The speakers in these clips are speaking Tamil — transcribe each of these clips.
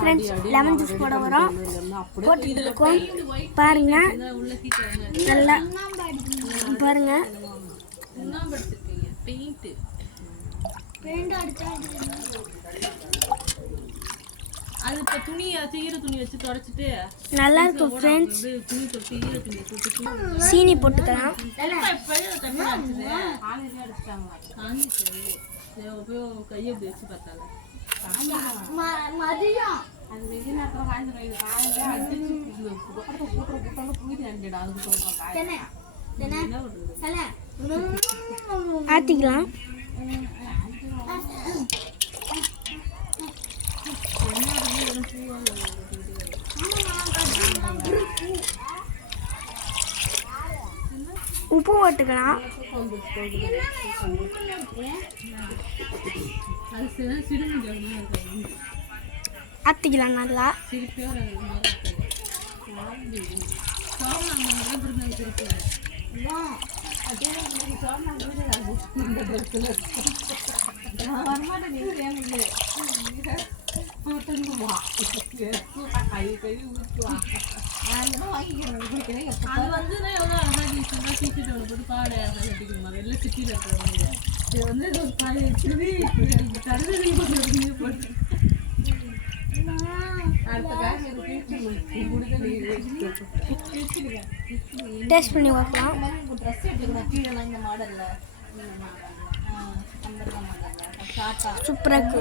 ஃப்ரெண்ட்ஸ் லெமன் ஜூஸ் போட வரோம். போட்டுட்டு இருக்கோம். பாருங்க நல்லா பாருங்க. அது இப்ப துணி ஈர துணி வச்சு தொடச்சிட்டு நல்லா இருக்கும் ஃப்ரெண்ட்ஸ். துணி தொட்டு ஈர துணி போட்டு சீனி போட்டுக்கலாம். கையை வச்சு பார்த்தால அது வெகு நேரத்தில் காய்ஞ்ச ஆத்திக்கலாம். உப்பு போட்டுக்கலாம். ஆத்திக்கலாம் நல்லா. டேஸ்ட் பண்ணி பார்க்கலாம். சூப்பராக இருக்கு.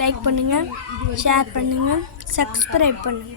லைக் பண்ணுங்க, ஷேர் பண்ணுங்க, சப்ஸ்கிரைப் பண்ணுங்க.